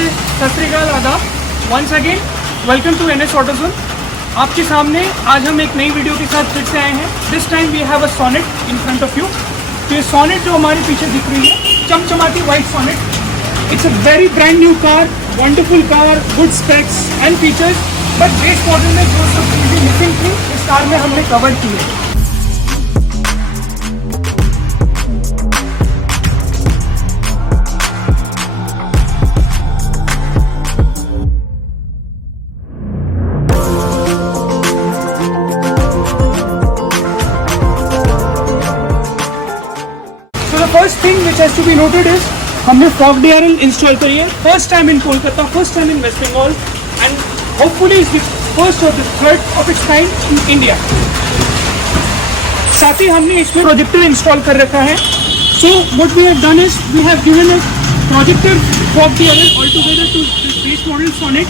नमस्ते, सत श्री अकाल, आदाब। Once again welcome to NS AutoZone। आपके सामने आज हम एक नई वीडियो के साथ फिर से आए हैं। This time we have a Sonet in front of you. तो ये सोनेट जो हमारे पीछे दिख रही है, चमचमाती white Sonet, it's a very brand new car, wonderful car, good specs and features. But base model में जो सब चीज़ें मिसिंग थी, इस कार में हमने कवर की है। First thing which has to be noted is हमने फॉग DRL इंस्टॉल करी है, first time in Kolkata, first time in West Bengal and hopefully is the first और the third of its kind in India. साथ ही हमने इसमें प्रोजेक्टर इंस्टॉल कर रखा है। So what we have done is we have given a projector fog DRL all together to base model Sonet,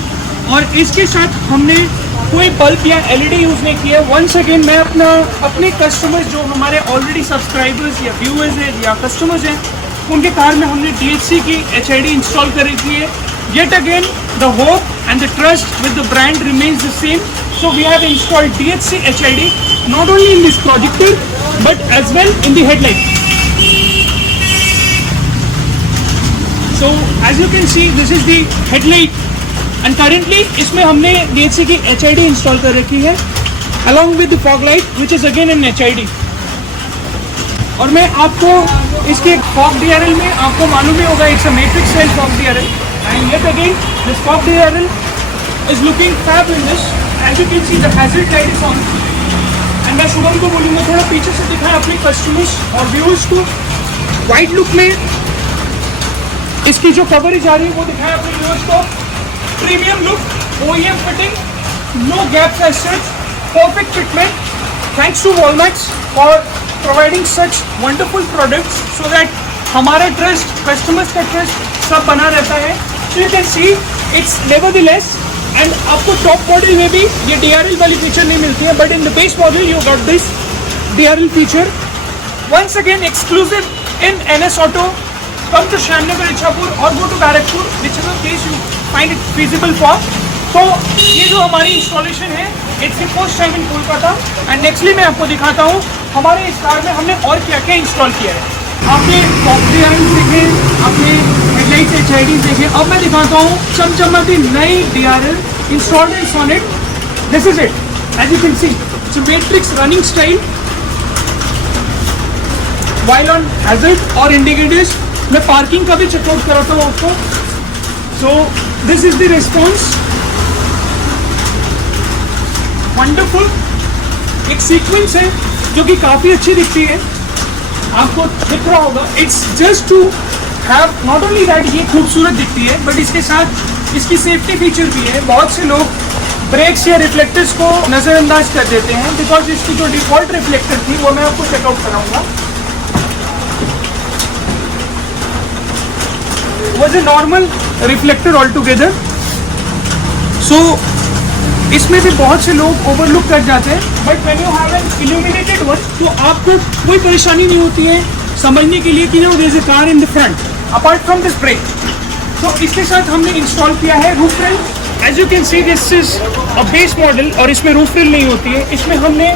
और इसके साथ हमने कोई बल्ब या LED यूज़ नहीं किया। वंस अगेन मैं अपने कस्टमर्स जो हमारे ऑलरेडी सब्सक्राइबर्स या व्यूअर्स हैं या कस्टमर्स हैं, उनके कार में हमने DHC की HID इंस्टॉल कर रखी है। Yet again the hope and the trust with the brand remains the same. So we have installed DHC HID not only in this projector but as well in the headlight. So as you can see this is the headlight and currently इसमें हमने DHC की HID install कर रखी है along with the fog light which is again an HID। और मैं आपको इसके फॉग DRL में आपको मालूम ही होगा, it's a matrix style fog DRL and yet again this fog DRL is looking fab in this. As you can see the hazard light is on and मैं शुभम को बोलूँगा थोड़ा पीछे से दिखाएं अपने कस्टमर्स और व्यूअर्स को। वाइट लुक में इसकी जो कवरेज आ रही है वो दिखाएं अपने व्यूअर्स को। Premium look, OEM fitting, no gaps as such, perfect fitment. Thanks to Walmart for providing such wonderful products so that हमारा trust, customers का trust सब बना रहता है। So you can see it's nevertheless, and आपको top model में भी ये DRL वाली फीचर नहीं मिलती है, but in the base model you got this DRL feature. Once again exclusive in NS Auto. Come to Shyamnagar, Ichhapur or go to Barakpur, whichever place you find it feasible for. तो ये जो हमारी installation है, it's the first time in Kolkata and nextly मैं आपको दिखाता हूँ हमारे इस कार में हमने और क्या क्या इंस्टॉल किया है। आपने फॉग DRL देखे, आपने हेडलाइट HID देखे, अब मैं दिखाता हूँ चमचमाती नई DRL installed in Sonet. This is it, as you can see it's a matrix running style while on hazard और इंडिकेटर्स। मैं पार्किंग का भी चेकआउट कराता हूँ आपको। So this is the response, wonderful. एक सीक्वेंस है जो कि काफ़ी अच्छी दिखती है, आपको दिख रहा होगा। It's just to have not only that ये खूबसूरत दिखती है, बट इसके साथ इसकी सेफ्टी फीचर भी है। बहुत से लोग ब्रेक्स या रिफ्लेक्टर्स को नज़रअंदाज कर देते हैं, बिकॉज इसकी जो डिफ़ॉल्ट रिफ्लेक्टर थी वो मैं आपको चेकआउट कराऊंगा। was a normal reflector altogether. So इसमें भी बहुत से लोग ओवरलुक कर जाते हैं, but when you have an illuminated one तो आपको कोई परेशानी नहीं होती है समझने के लिए कि there is a car in the front apart from this brake. तो इसके साथ हमने इंस्टॉल किया है roof rail. As you can see this is a base model और इसमें रूफ रेल नहीं होती है, इसमें हमने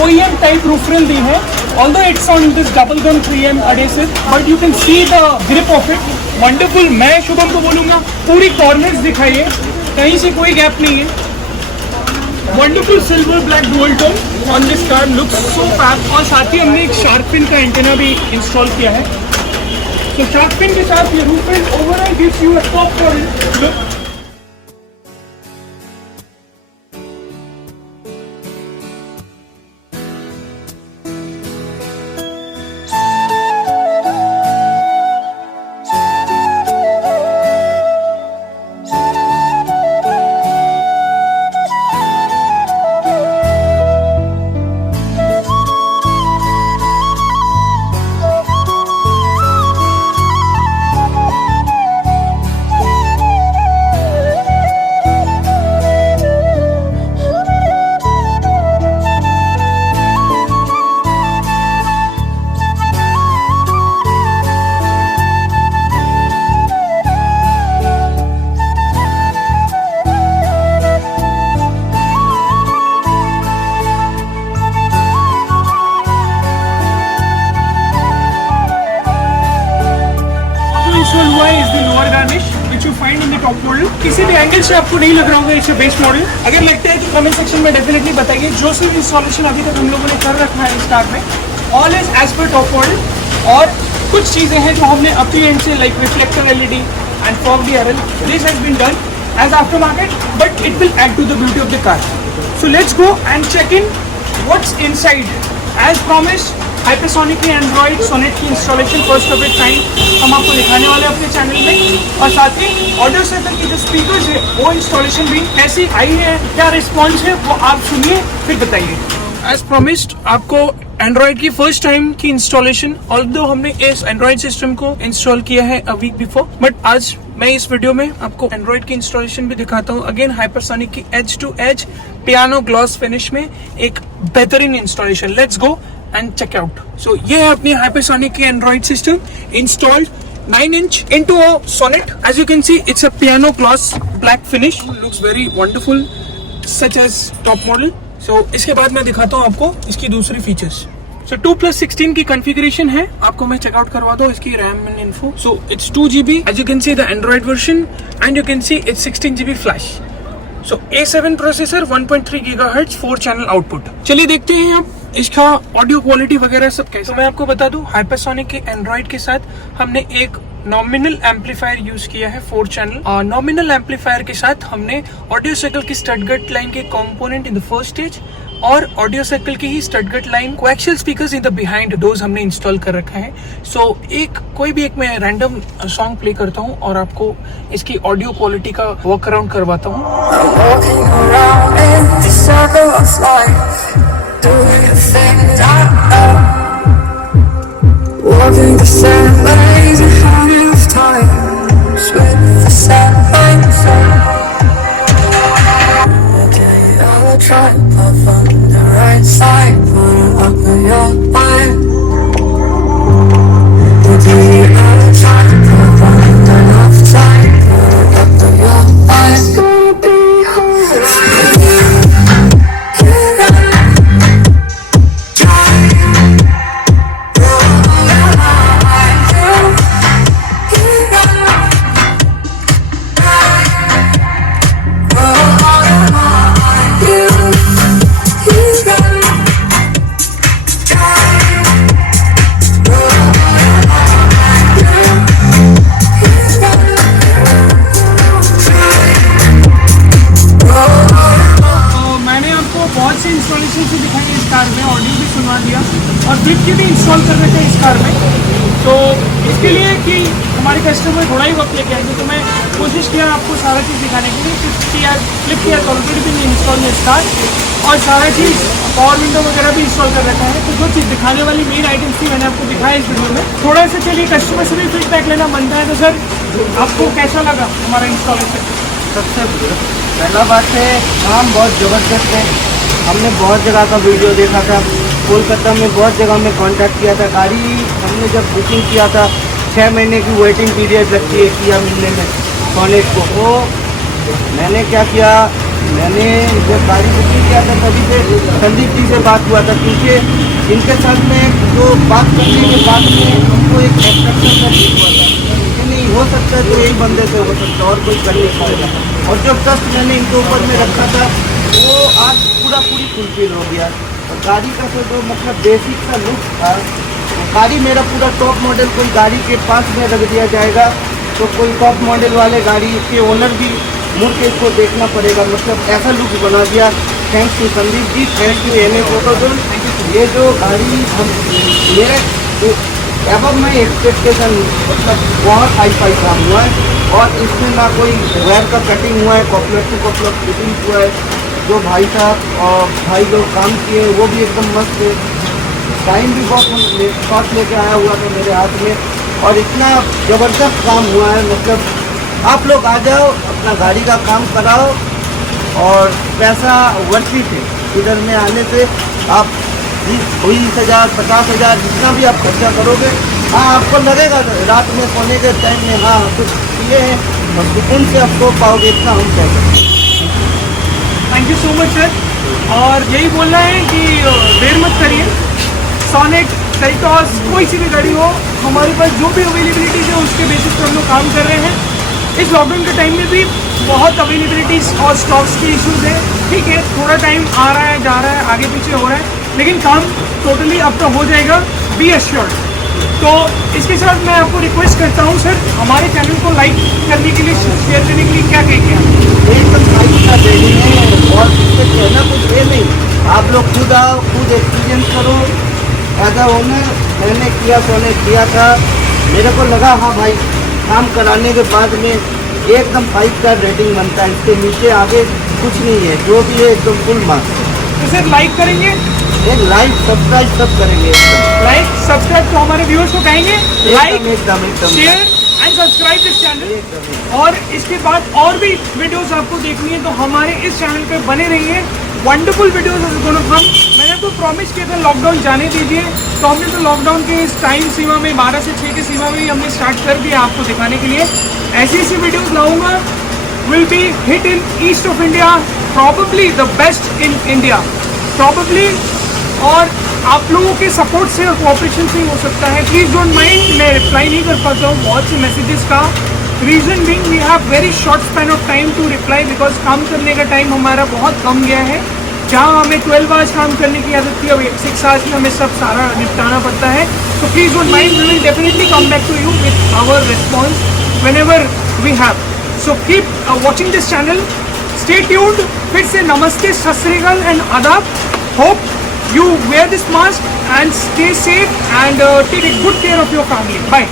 OEM टाइप रूफ रेल दी है। Although it's on this double gum 3M adhesive, but you can see the grip of it, wonderful. मैं शुभम को बोलूँगा पूरी कॉर्नर्स दिखाइए, कहीं से कोई गैप नहीं है। Wonderful silver black dual tone on this car, looks so fab. और साथ ही हमने एक शार्क फिन का एंटेना भी इंस्टॉल किया है। तो शार्क फिन के साथ ये roof rail overall gives you a top quality look. find in the top model. किसी भी एंगल से आपको नहीं लग रहा होगा इसे बेस मॉडल। अगर लगता है तो कमेंट सेक्शन में डेफिनेटली बताइए। जो सी इंस्टॉलेशन अभी तक हम लोगों ने कर रखा है इस कार में, all is as per top model. और कुछ चीज़ें हैं जो हमने अपनी एंड से like reflector LED and fog DRL, this has been done as aftermarket, but it will add to the beauty of the car. So let's go and check in what's inside. As promised, Hypersonic की Android Sonnet की installation first of its kind हम आपको दिखाने वाले हैं अपने channel में। और साथ ही ऑडियो सर्कल की जो स्पीकर्स है वो इंस्टॉलेशन भी कैसी आई है, क्या रिस्पॉन्स है, वो आप सुनिए फिर बताइए। एज प्रोमिस्ड आपको एंड्रॉइड की फर्स्ट टाइम की इंस्टॉलेशन, ऑल्दो हमने इस एंड्रॉइड सिस्टम को इंस्टॉल किया है अ वीक बिफोर, बट आज मैं इस वीडियो में आपको एंड्रॉइड की इंस्टॉलेशन भी दिखाता हूँ। अगेन हाइपरसोनिक की edge to edge piano gloss finish में एक बेहतरीन installation. Let's go and check out. So ये है अपनी हाइपरसोनिक की Android system installed 9 inch into a Sonnet. As you can see, it's a piano gloss black finish. Looks very wonderful, such as top model. So इसके बाद मैं दिखाता हूँ आपको इसकी दूसरी फीचर्स। So 2+16 की कॉन्फ़िगरेशन है, आपको मैं चेकआउट करवा दूँ इसकी RAM and info. So it's 2GB. As you can see the Android version, and you can see it's 16GB flash. So A7 processor, 1.3 GHz, 4 channel output. चलिए देखते हैं अब इसका ऑडियो क्वालिटी वगैरह सब कैसा। तो मैं आपको बता दूं, हाइपरसोनिक के एंड्रॉइड के साथ हमने एक नॉमिनल एम्पलीफायर यूज किया है 4 चैनल। और नॉमिनल एम्पलीफायर के साथ हमने ऑडियो सर्कल की स्टडगट लाइन के component in the first stage और ऑडियो सर्कल की ही स्टडगट line coaxial speakers in the behind doors हमने इंस्टॉल कर रखा है। सो कोई भी एक मैं रैंडम सॉन्ग प्ले करता हूँ और आपको इसकी ऑडियो क्वालिटी का वर्क अराउंड करवाता हूँ। Doing the things I know, walking the same ways ahead of time, with the same things I will try to puff on the right side, put it up in your mind. I will try to puff on the left side, put it up in your mind. It's gonna be hard. और flip की भी install कर रहे थे इस car में। तो इसके लिए कि हमारे कस्टमर थोड़ा ही वक्त लेके आएंगे, तो मैं कोशिश किया आपको सारा चीज़ दिखाने के लिए। फ्लिप किया ऑलरेडी भी इंस्टॉल है इस कार, और सारा चीज़ पावर विंडो वगैरह भी इंस्टॉल कर रखा है। तो जो चीज़ दिखाने वाली मेन आइटम्स थी मैंने आपको दिखाया इस वीडियो में। थोड़ा सा चलिए कस्टमर से भी फीडबैक लेना बनता है। तो सर आपको कैसा लगा हमारा इंस्टॉलेशन? सबसे पहला बात है काम बहुत ज़बरदस्त है। हमने बहुत जगह का वीडियो देखा था, कोलकाता में बहुत जगह में कांटेक्ट किया था। गाड़ी हमने जब बुकिंग किया था 6 महीने की वेटिंग पीरियड लगती है किया मिलने में सोनेट को। वो मैंने क्या किया, मैंने जब गाड़ी बुकिंग किया था तभी से संदीप जी से बात हुआ था, क्योंकि इनके साथ में जो बात करने के बाद में हमको एक एक्सपेक्टेशन का ठीक हुआ था कि नहीं हो सकता है तो एक बंदे से हो सकता है और कोई कर नहीं पाएगा। और जो ट्रस्ट मैंने इनके ऊपर में रखा था वो आज पूरी फुलफिल हो गया। और गाड़ी का जो मतलब बेसिक सा लुक था, गाड़ी मेरा पूरा टॉप मॉडल कोई गाड़ी के पास में रख दिया जाएगा तो कोई टॉप मॉडल वाले गाड़ी के ओनर भी मुड़ के इसको देखना पड़ेगा, मतलब ऐसा लुक बना दिया। Thanks to Sandeep ji, thanks to NS AutoZone. ये जो गाड़ी हम मेरे अब मैं एक्सपेक्टेशन मतलब बहुत हाई काम हुआ है, और इसमें ना कोई वायर का कटिंग हुआ है, कॉपलेट टू कॉपलेट फिटिंग हुआ है। जो भाई साहब और भाई जो काम किए वो भी एकदम मस्त है। टाइम भी बहुत शॉर्ट लेके आया हुआ था मेरे हाथ में, और इतना ज़बरदस्त काम हुआ है। मतलब आप लोग आ जाओ, अपना गाड़ी का काम कराओ, और पैसा वर्ती थे इधर में आने से। आप 20,000 50,000 जितना भी आप खर्चा करोगे, हाँ आपको लगेगा रात में सोने के टाइम में हाँ कुछ ये है, और सुकून से आपको पाओगे, इतना हम कहते हैं। Thank you so much sir. और यही बोलना है कि देर मत करिए, सोनेट सेल्टॉस कोई सी भी गाड़ी हो, हमारे पास जो भी अवेलेबिलिटीज़ है उसके बेसिस पर हम लोग काम कर रहे हैं। इस लॉकडाउन के टाइम में भी बहुत अवेलेबिलिटीज और स्टॉक्स के इश्यूज है। ठीक है, थोड़ा टाइम आ रहा है, जा रहा है, आगे पीछे हो रहा है, लेकिन काम टोटली अब तो हो जाएगा, बी एश्योर्ड। तो इसके साथ मैं आपको रिक्वेस्ट करता हूँ सर, हमारे चैनल को लाइक करने के लिए, शेयर करने के लिए क्या कहेंगे आप? एकदम फाइव स्टार रेटिंग है और इसमें जो है ना कुछ है नहीं, आप लोग खुद आओ, खुद एक्सपीरियंस करो। एज अ ओनर मैंने किया तो मैंने किया था, मेरे को लगा हाँ भाई काम कराने के बाद में एकदम 5 स्टार रेटिंग बनता है, इसके नीचे आगे कुछ नहीं है, जो भी है एकदम फुल मार्क्स। तो सर लाइक करेंगे, एक लाइक सब्सक्राइब सब करेंगे एकदम। लाइक सब्सक्राइब तो हमारे व्यूअर्स को कहेंगे, लाइक एकदम एकदम share and subscribe this channel. एकदम। और इसके बाद और भी वीडियोस आपको देखनी है तो हमारे इस चैनल पे बने रहिए। वंडरफुल वीडियोस हम मैंने आपको प्रॉमिस किया था लॉकडाउन जाने दीजिए, तो हमने तो लॉकडाउन के इस टाइम सीमा में 12 से 6 की सीमा में ही हमने स्टार्ट कर दिया आपको दिखाने के लिए। ऐसी ऐसी वीडियोस लाऊंगा, will be hit in east of India, probably the best in India, probably. और आप लोगों के सपोर्ट से और कोऑपरेशन से ही हो सकता है। प्लीज़ डोंट माइंड, मैं रिप्लाई नहीं कर पाता हूँ बहुत से मैसेजेस का। Reason being we have very short span of time to reply, because काम करने का टाइम हमारा बहुत कम गया है। जहाँ हमें 12 आवर्स काम करने की आदत थी, अब 6 आवर्स में हमें सब सारा निपटाना पड़ता है। तो please don't mind, we will definitely come back to you with our response whenever we have. So keep watching this channel, stay tuned. फिर से नमस्ते, सत श्री अकाल एंड आदाब। Hope you wear this mask and stay safe and take good care of your family. Bye.